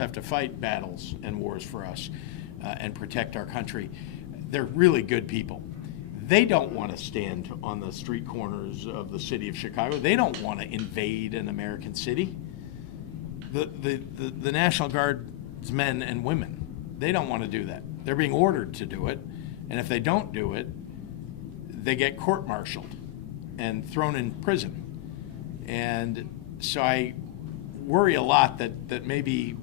have to fight battles and wars for us and protect our country. They're really good people. They don't want to stand on the street corners of the city of Chicago. They don't want to invade an American city. The National Guard's men and women, they don't want to do that. They're being ordered to do it, and if they don't do it, they get court-martialed and thrown in prison. And so I worry a lot that maybe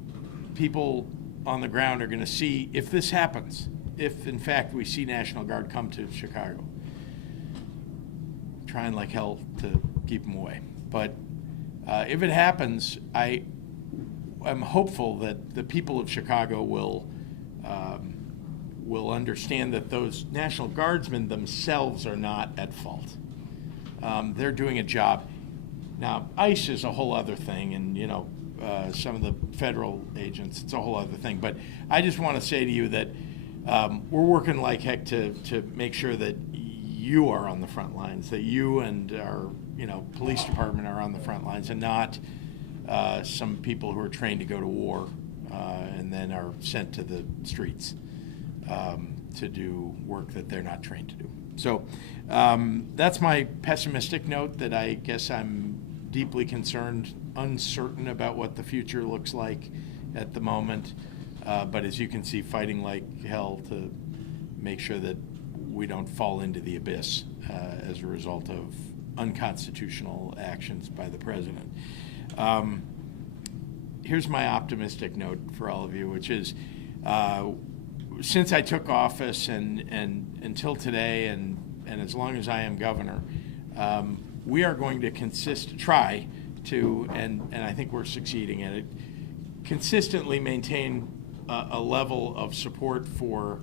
people on the ground are going to see, if this happens, if in fact we see National Guard come to Chicago, trying like hell to keep them away. But if it happens, I'm hopeful that the people of Chicago will understand that those National Guardsmen themselves are not at fault. They're doing a job. Now, ICE is a whole other thing, and some of the federal agents, it's a whole other thing. But I just want to say to you that we're working like heck to make sure that you are on the front lines, that you and our police department are on the front lines, and not some people who are trained to go to war and then are sent to the streets to do work that they're not trained to do. So that's my pessimistic note, that I guess I'm deeply concerned, uncertain about what the future looks like at the moment. But as you can see, fighting like hell to make sure that we don't fall into the abyss as a result of unconstitutional actions by the president. Here's my optimistic note for all of you, which is since I took office and until today and as long as I am governor, we are going to try to, and I think we're succeeding at it, consistently maintain a level of support for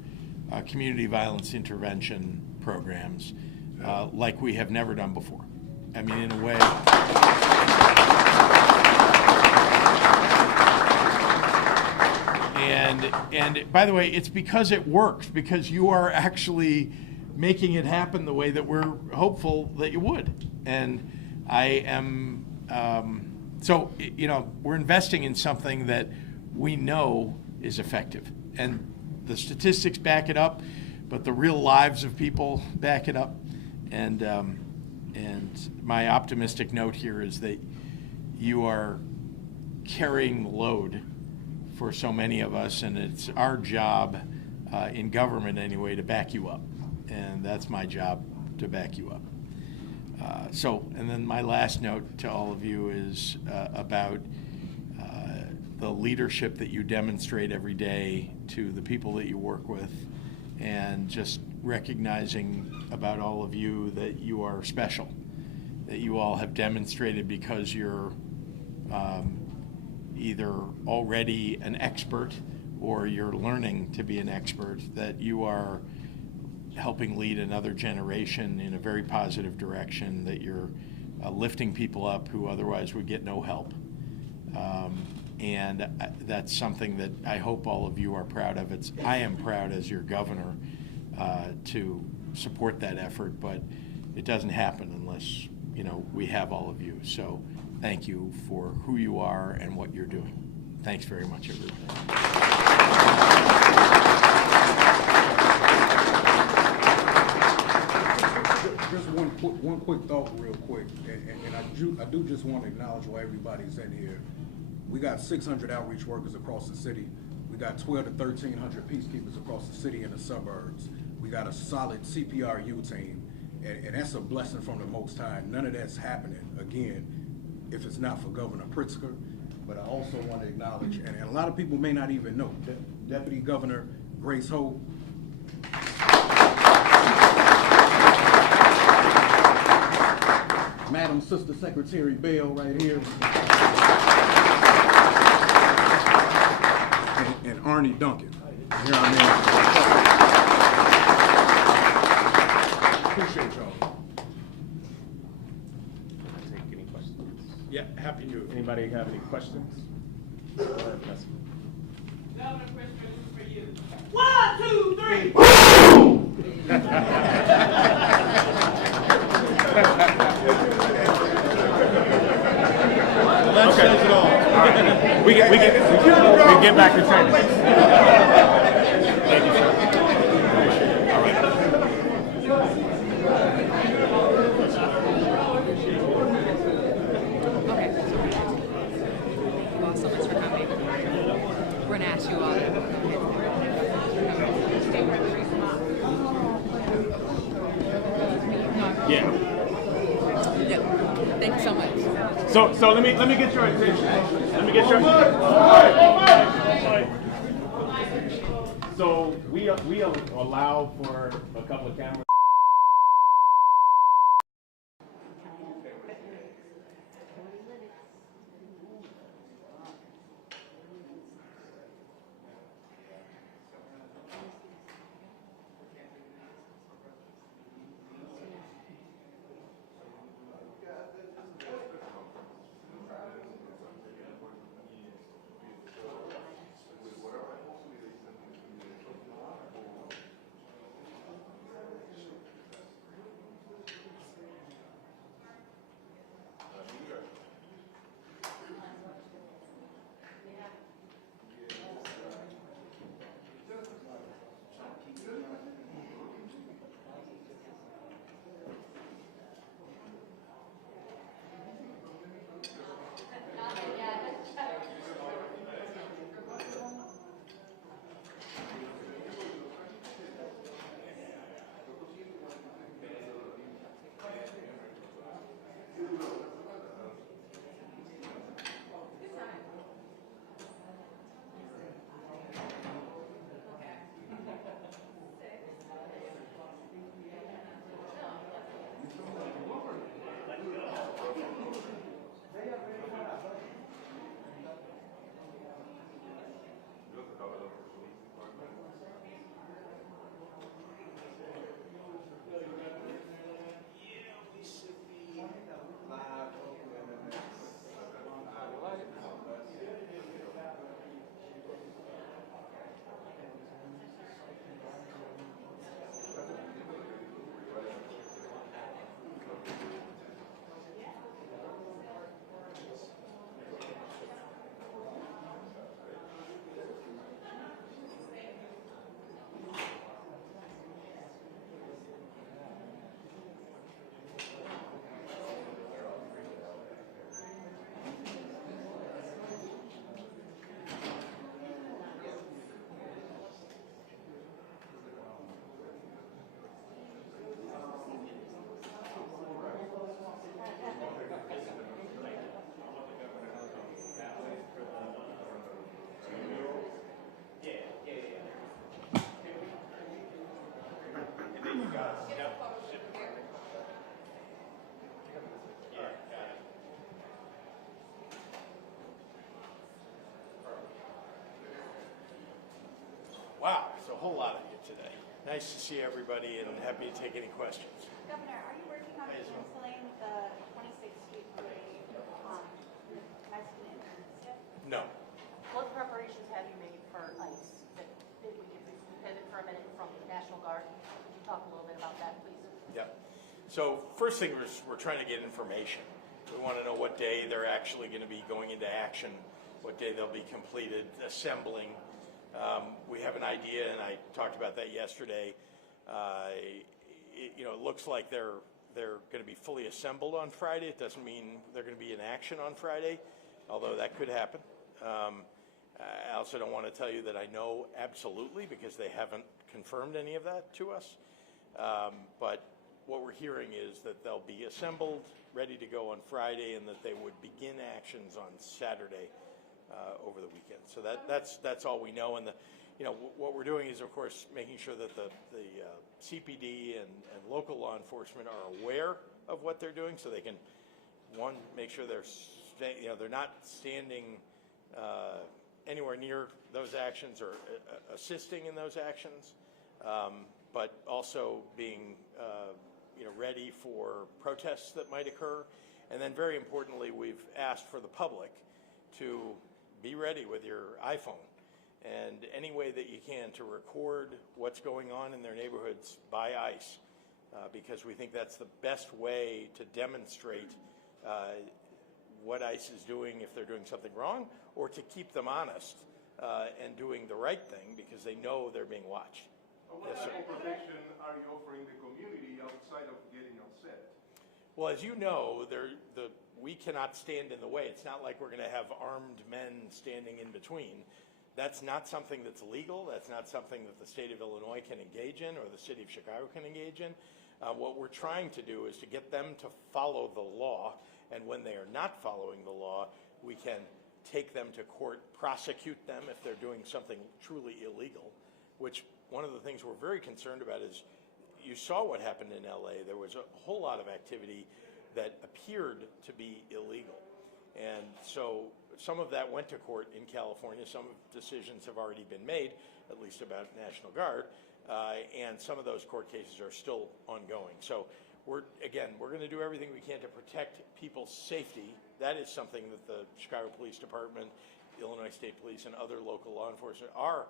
community violence intervention programs like we have never done before. I mean, in a way. And by the way, it's because it works, because you are actually making it happen the way that we're hopeful that you would. And I am, we're investing in something that we know is effective. And the statistics back it up, but the real lives of people back it up. And my optimistic note here is that you are carrying the load for so many of us, and it's our job in government anyway to back you up. And that's my job, to back you up. And then my last note to all of you is about the leadership that you demonstrate every day to the people that you work with, and just recognizing about all of you that you are special, that you all have demonstrated because you're either already an expert or you're learning to be an expert, that you are helping lead another generation in a very positive direction, that you're lifting people up who otherwise would get no help. And that's something that I hope all of you are proud of. I am proud as your governor to support that effort, but it doesn't happen unless we have all of you. So thank you for who you are and what you're doing. Thanks very much, everybody. Just one quick thought real quick, and I do just want to acknowledge why everybody's in here. We got 600 outreach workers across the city. We got 1,200 to 1,300 peacekeepers across the city and the suburbs. We got a solid CPRU team, and that's a blessing from the Most High. None of that's happening, again, if it's not for Governor Pritzker. But I also want to acknowledge, and a lot of people may not even know, Deputy Governor Grace Holt, Madam Sister Secretary Bell right here, and Arnie Duncan. You know what I mean? Appreciate y'all. Take any questions? Yeah, happy to. Anybody have any questions? Governor Pritzker, this is for you. 1, 2, 3. That says it all. We can get back to training. Thank you, sir. Okay, so thank you all so much for coming. We're going to ask you all Yeah. Yeah. Thank you so much. So let me get your attention. Let me get your. So we allow for a couple of cameras. Wow, it's a whole lot of you today. Nice to see everybody and happy to take any questions. Governor, are you working on canceling the 26th Street parade, Mexican Independence Day? No. What preparations have you made for ICE? If we could pivot for a minute from the National Guard, could you talk a little bit about that, please? Yep. So first thing is we're trying to get information. We want to know what day they're actually going to be going into action, what day they'll be completed assembling. We have an idea, and I talked about that yesterday. It looks like they're going to be fully assembled on Friday. It doesn't mean they're going to be in action on Friday, although that could happen. I also don't want to tell you that I know absolutely because they haven't confirmed any of that to us. But what we're hearing is that they'll be assembled, ready to go on Friday, and that they would begin actions on Saturday over the weekend. So that's all we know. And what we're doing is, of course, making sure that the CPD and local law enforcement are aware of what they're doing, so they can, one, make sure they're not standing anywhere near those actions or assisting in those actions, but also being ready for protests that might occur. And then very importantly, we've asked for the public to be ready with your iPhone and any way that you can to record what's going on in their neighborhoods by ICE, because we think that's the best way to demonstrate what ICE is doing if they're doing something wrong, or to keep them honest and doing the right thing because they know they're being watched. What Yes, type sir. of protection are you offering the community outside of getting upset? Well, as you know, we cannot stand in the way. It's not like we're going to have armed men standing in between. That's not something that's legal. That's not something that the state of Illinois can engage in or the city of Chicago can engage in. What we're trying to do is to get them to follow the law, and when they are not following the law, we can take them to court, prosecute them if they're doing something truly illegal, which one of the things we're very concerned about is you saw what happened in LA. There was a whole lot of activity that appeared to be illegal. And so some of that went to court in California. Some decisions have already been made, at least about National Guard, and some of those court cases are still ongoing. So we're going to do everything we can to protect people's safety. That is something that the Chicago Police Department, Illinois State Police, and other local law enforcement are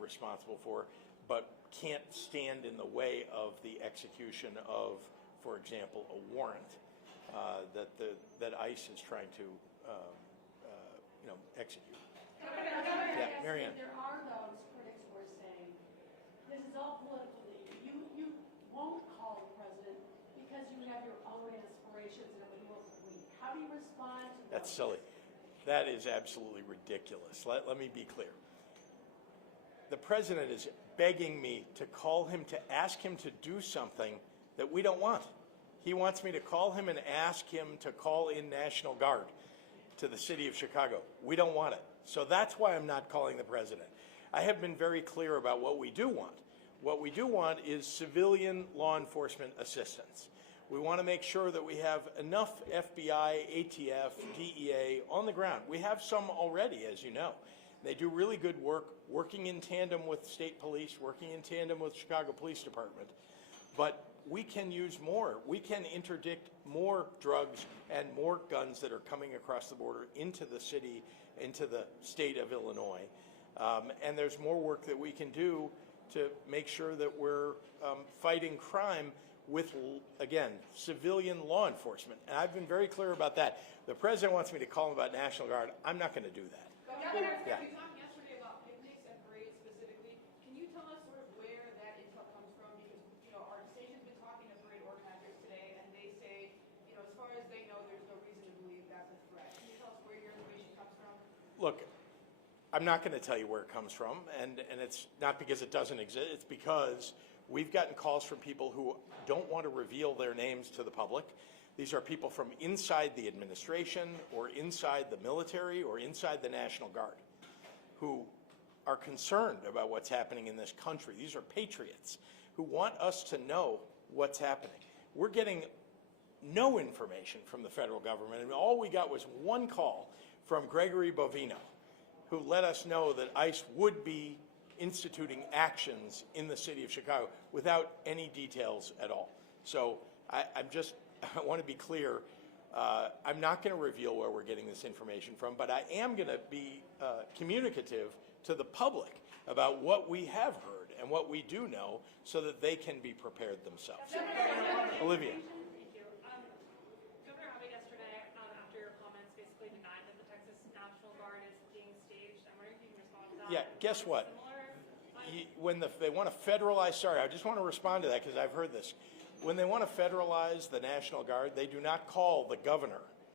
responsible for, but can't stand in the way of the execution of, for example, a warrant that ICE is trying to execute. Yeah, Marianne. There are those critics who are saying this is all political. You won't call the president because you have your own aspirations and it would look weak. How do you respond to That's those? silly. That is absolutely ridiculous. Let me be clear. The president is begging me to call him to ask him to do something that we don't want. He wants me to call him and ask him to call in National Guard to the city of Chicago. We don't want it. So that's why I'm not calling the president. I have been very clear about what we do want. What we do want is civilian law enforcement assistance. We want to make sure that we have enough FBI, ATF, DEA on the ground. We have some already, as you know. They do really good work, working in tandem with state police, working in tandem with Chicago Police Department. But we can use more. We can interdict more drugs and more guns that are coming across the border into the city, into the state of Illinois. And there's more work that we can do to make sure that we're fighting crime with, again, civilian law enforcement. And I've been very clear about that. The president wants me to call him about National Guard. I'm not going to do that. Governor, Yeah. you talked yesterday about picnics and parades specifically. Can you tell us sort of where that intel comes from? Because, our station's been talking to parade organizers today, and they say, as far as they know, there's no reason to believe that's a threat. Can you tell us where your information comes from? Look, I'm not going to tell you where it comes from, and it's not because it doesn't exist. It's because we've gotten calls from people who don't want to reveal their names to the public. These are people from inside the administration or inside the military or inside the National Guard who are concerned about what's happening in this country. These are patriots who want us to know what's happening. We're getting no information from the federal government, and all we got was one call from Gregory Bovino, who let us know that ICE would be instituting actions in the city of Chicago without any details at all. So I want to be clear. I'm not going to reveal where we're getting this information from, but I am going to be communicative to the public about what we have heard and what we do know so that they can be prepared themselves. Olivia. Thank you. Governor Abbott yesterday, after your comments, basically denied that the Texas National Guard is being staged. I'm wondering if you can respond to that. Yeah, guess what? Similar? When they want to federalize, sorry, I just want to respond to that because I've heard this. When they want to federalize the National Guard, they do not call the governor